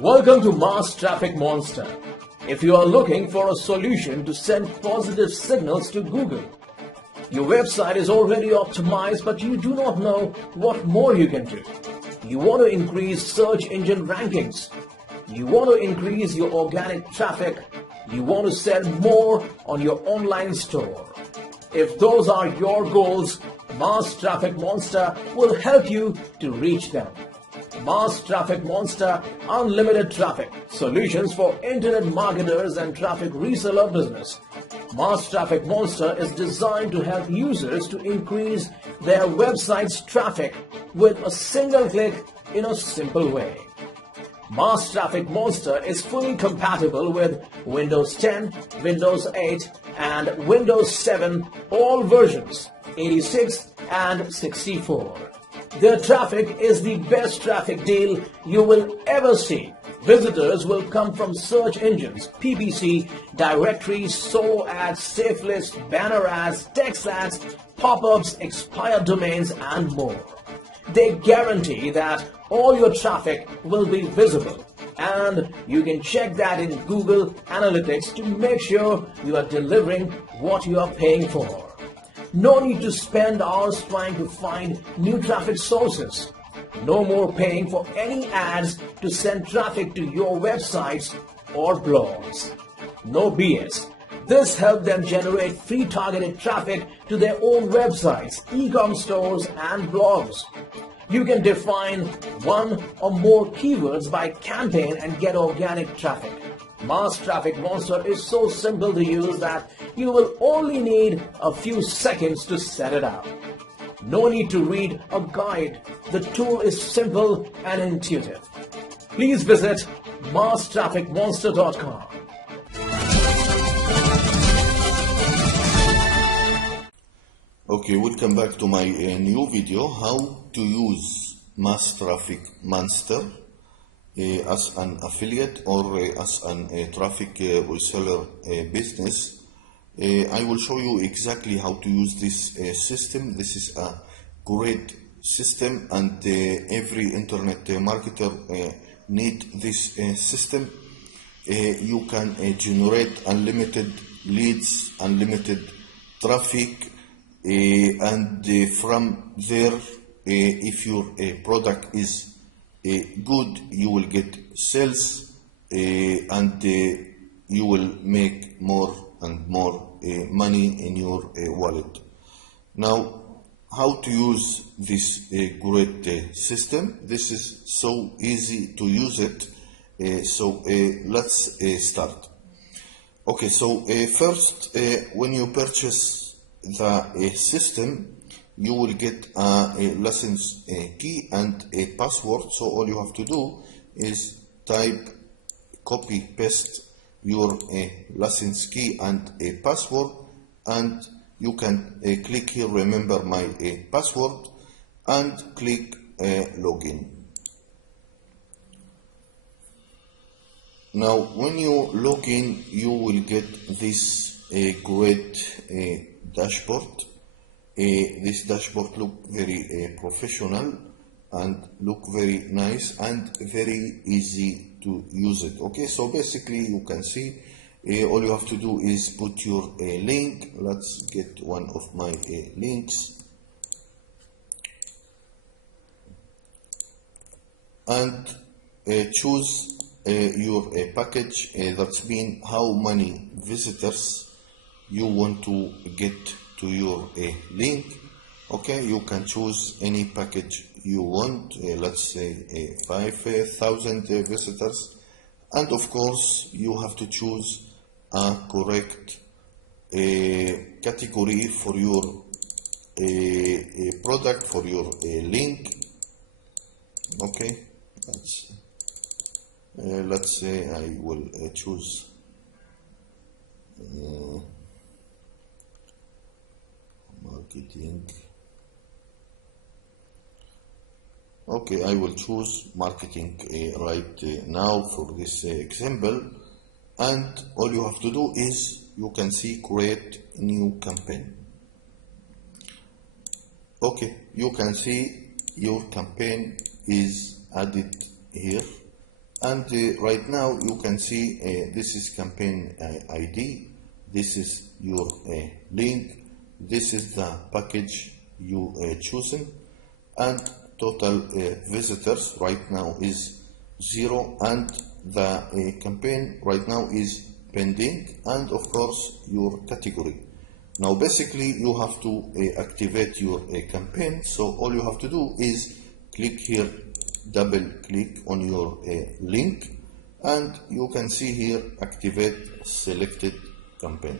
Welcome to Mass Traffic Monster. If you are looking for a solution to send positive signals to Google, your website is already optimized but you do not know what more you can do. You want to increase search engine rankings. You want to increase your organic traffic. You want to sell more on your online store. If those are your goals, Mass Traffic Monster will help you to reach them. Mass Traffic Monster Unlimited Traffic Solutions for Internet Marketers and Traffic Reseller Business. Mass Traffic Monster is designed to help users to increase their website's traffic with a single click in a simple way. Mass Traffic Monster is fully compatible with Windows 10, Windows 8 and Windows 7, all versions 86 and 64. Their traffic is the best traffic deal you will ever see. Visitors will come from search engines, PPC, directories, solo ads, safe lists, banner ads, text ads, pop-ups, expired domains and more. They guarantee that all your traffic will be visible, and you can check that in Google Analytics to make sure you are delivering what you are paying for. No need to spend hours trying to find new traffic sources. No more paying for any ads to send traffic to your websites or blogs. No BS. This helps them generate free targeted traffic to their own websites, e-com stores and blogs. You can define one or more keywords by campaign and get organic traffic. Mass Traffic Monster is so simple to use that you will only need a few seconds to set it up. No need to read a guide. The tool is simple and intuitive. Please visit masstrafficmonster.com. Okay, welcome back to my new video, how to use Mass Traffic Monster as an affiliate or as an traffic reseller business. I will show you exactly how to use this system. This is a great system and every internet marketer need this system. You can generate unlimited leads, unlimited traffic, and from there, if your product is good, you will get sales and you will make more and more money in your wallet. Now, how to use this great system? This is so easy to use it. So let's start. Okay, so first, when you purchase the system, you will get a license key and a password. So all you have to do is type, copy, paste your license key and a password, and you can click here, remember my password, and click login. Now when you log in, you will get this great dashboard. This dashboard look very professional and look very nice and very easy to use it. Okay, so basically you can see all you have to do is put your link. Let's get one of my links and choose your package. That's mean how many visitors you want to get to your link. Okay, you can choose any package you want, let's say 5,000 visitors, and of course you have to choose a correct category for your product, for your link. Okay, let's say I will choose marketing. Okay, I will choose marketing right now for this example, and all you have to do is, you can see, create new campaign. Okay, you can see your campaign is added here. And right now you can see this is campaign ID, this is your link, this is the package you chosen, and total visitors right now is 0, and the campaign right now is pending, and of course your category. Now basically you have to activate your campaign, so all you have to do is click here, double click on your link, and you can see here activate selected campaign.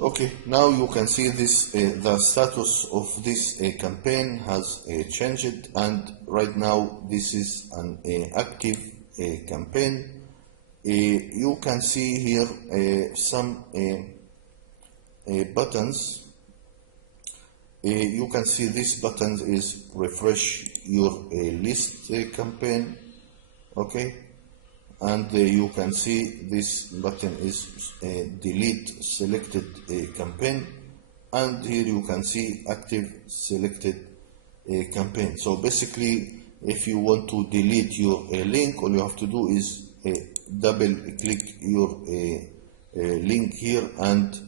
Okay, now you can see this the status of this campaign has changed, and right now this is an active campaign. You can see here some buttons. You can see this button is refresh your list campaign, okay, and you can see this button is delete selected campaign, and here you can see active selected campaign. So basically if you want to delete your link, all you have to do is double click your link here and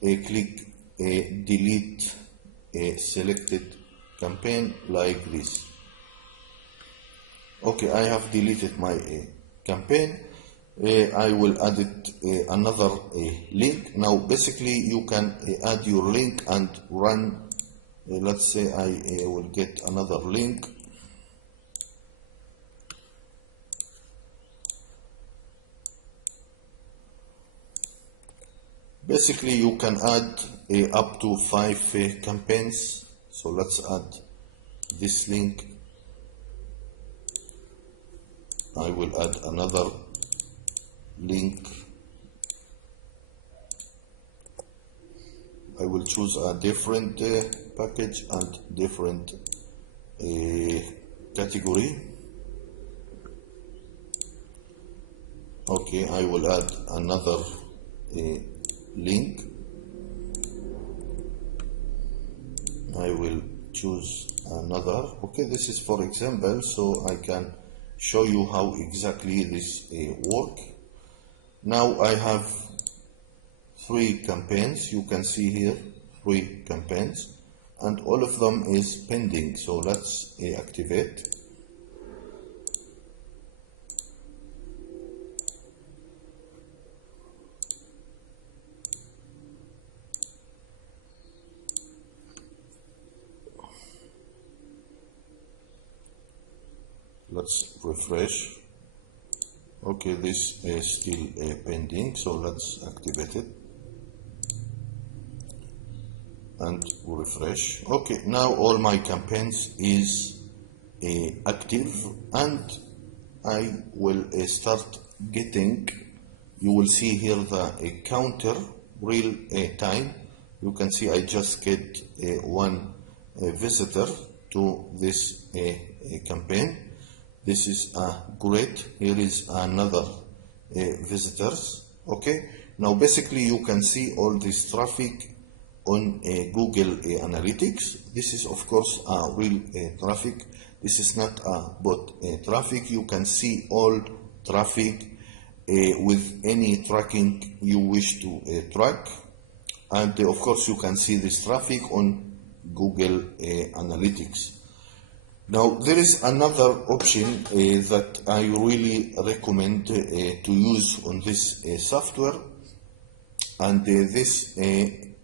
click delete selected campaign like this. Okay, I have deleted my campaign. I will add it another link. Now basically you can add your link and run, let's say I will get another link. Basically you can add up to 5 campaigns. So let's add this link. I will add another link. I will choose a different package and different category. Okay, I will add another link. I will choose another. Okay, this is for example, so I can show you how exactly this work. Now I have 3 campaigns. You can see here 3 campaigns, and all of them is pending. So let's activate. Let's refresh. Okay, this is still pending, so let's activate it and refresh. Okay, now all my campaigns is active, and I will start getting, you will see here the counter real time. You can see I just get 1 visitor to this campaign. This is great. Here is another visitors. Okay, now basically you can see all this traffic on Google Analytics. This is of course real traffic. This is not a bot traffic. You can see all traffic with any tracking you wish to track, and of course you can see this traffic on Google Analytics. Now there is another option that I really recommend to use on this software, and this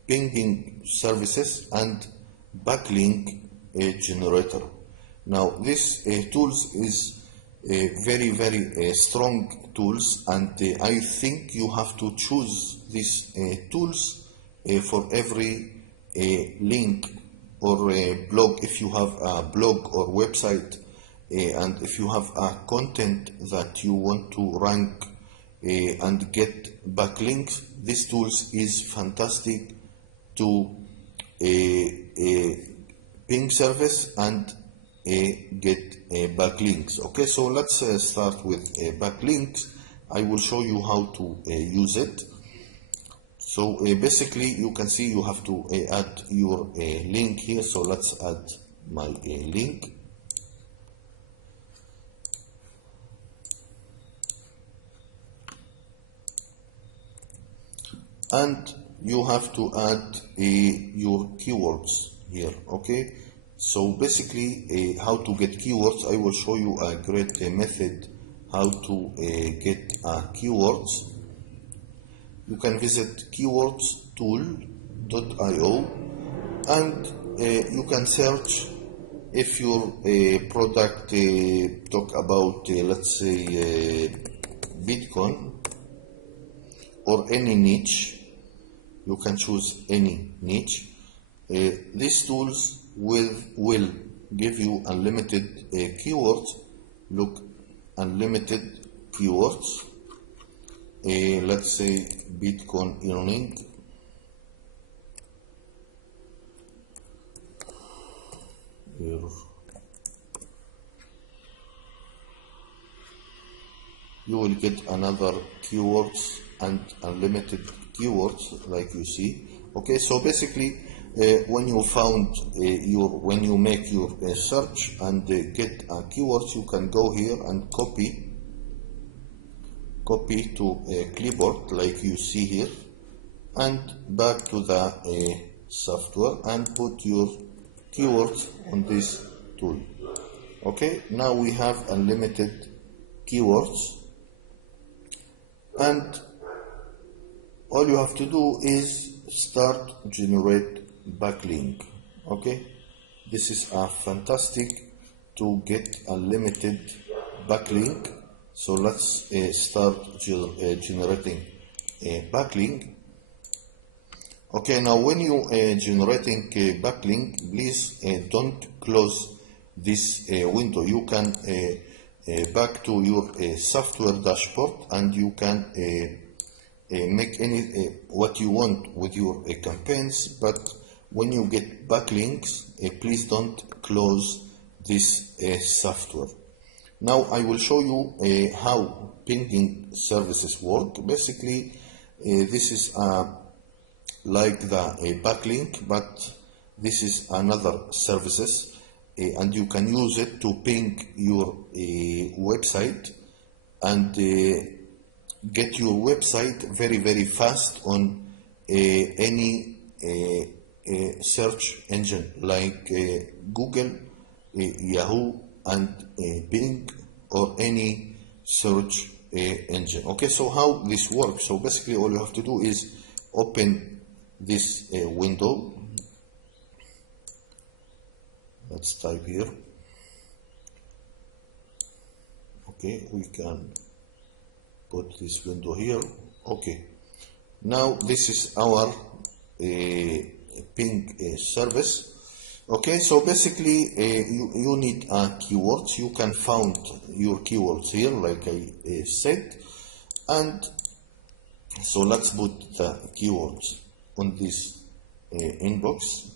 pinging services and backlink generator. Now this tools is very strong tools, and I think you have to choose these tools for every link or a blog. If you have a blog or website, and if you have a content that you want to rank and get backlinks, this tools is fantastic to ping service and get backlinks. Okay, so let's start with backlinks. I will show you how to use it. So basically you can see you have to add your link here. So let's add my link. and you have to add your keywords here. Okay, so basically how to get keywords, I will show you a great method how to get keywords. You can visit keywordstool.io and you can search if your product talk about let's say Bitcoin or any niche. You can choose any niche. These tools will give you unlimited keywords. Look, unlimited keywords. Let's say Bitcoin earning. Here. You will get another keywords and unlimited keywords like you see. Okay, so basically when you found when you make your search and get keywords, you can go here and copy to a clipboard like you see here, and back to the software and put your keywords on this tool. Okay, now we have unlimited keywords, and all you have to do is start generate backlink. Okay, this is a fantastic to get unlimited backlink. So let's start generating a backlink. Okay, now when you generating a backlink, please don't close this window. You can back to your software dashboard and you can make any what you want with your campaigns, but when you get backlinks, please don't close this software. Now I will show you how pinging services work. Basically this is like the backlink, but this is another services, and you can use it to ping your website and get your website very fast on any search engine like Google, Yahoo, and Bing, or any search engine. Okay, so how this works? So basically all you have to do is open this window. Let's type here. Okay, we can put this window here. Okay, now this is our ping service. Okay, so basically you need keywords. You can find your keywords here like I said, and so let's put the keywords on this inbox,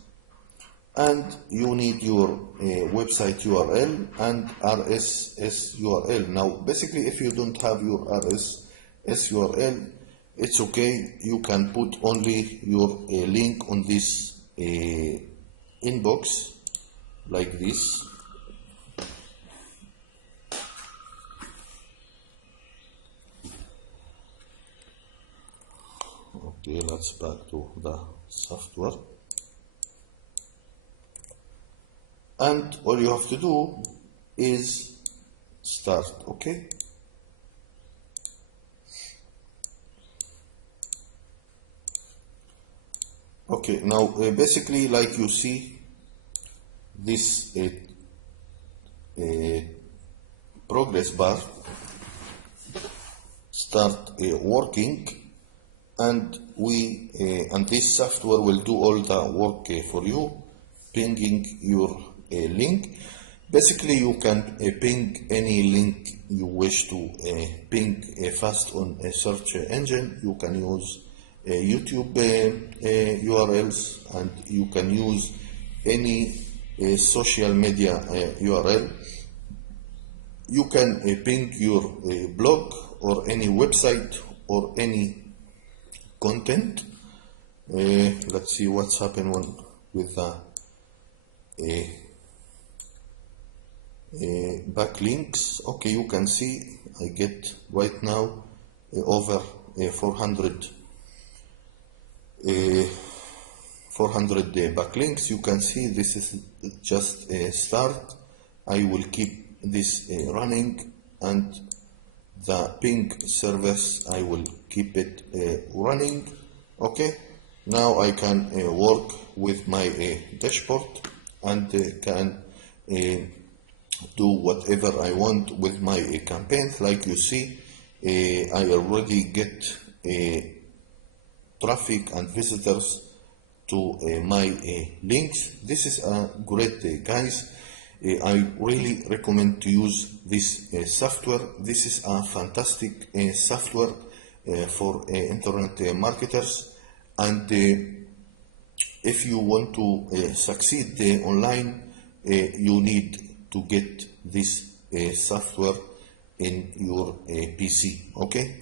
and you need your website URL and RSS URL. Now basically if you don't have your RSS URL, it's okay, you can put only your link on this inbox like this. Okay, let's back to the software, and all you have to do is start. Okay, okay, now basically like you see this progress bar start working, and we and this software will do all the work for you, pinging your link. Basically you can ping any link you wish to ping fast on a search engine. You can use YouTube URLs, and you can use any social media URL. You can ping your blog or any website or any content. Let's see what's happened with the backlinks. Okay, you can see I get right now over 400 400 backlinks. You can see this is just a start. I will keep this running, and the ping service I will keep it running. Okay, now I can work with my dashboard and can do whatever I want with my campaigns. Like you see, I already get traffic and visitors to my links. This is great, guys. I really recommend to use this software. This is a fantastic software for internet marketers, and if you want to succeed online, you need to get this software in your PC. Okay,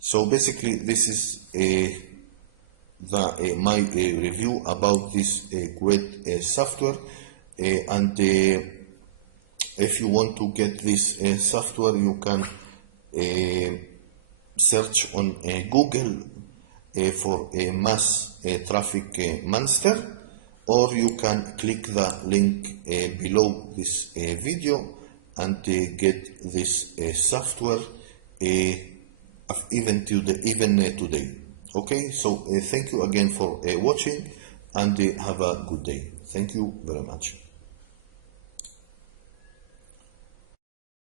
so basically this is my review about this great software, and if you want to get this software, you can search on Google for a mass traffic monster, or you can click the link below this video and get this software even today. Okay, so thank you again for watching, and have a good day. Thank you very much.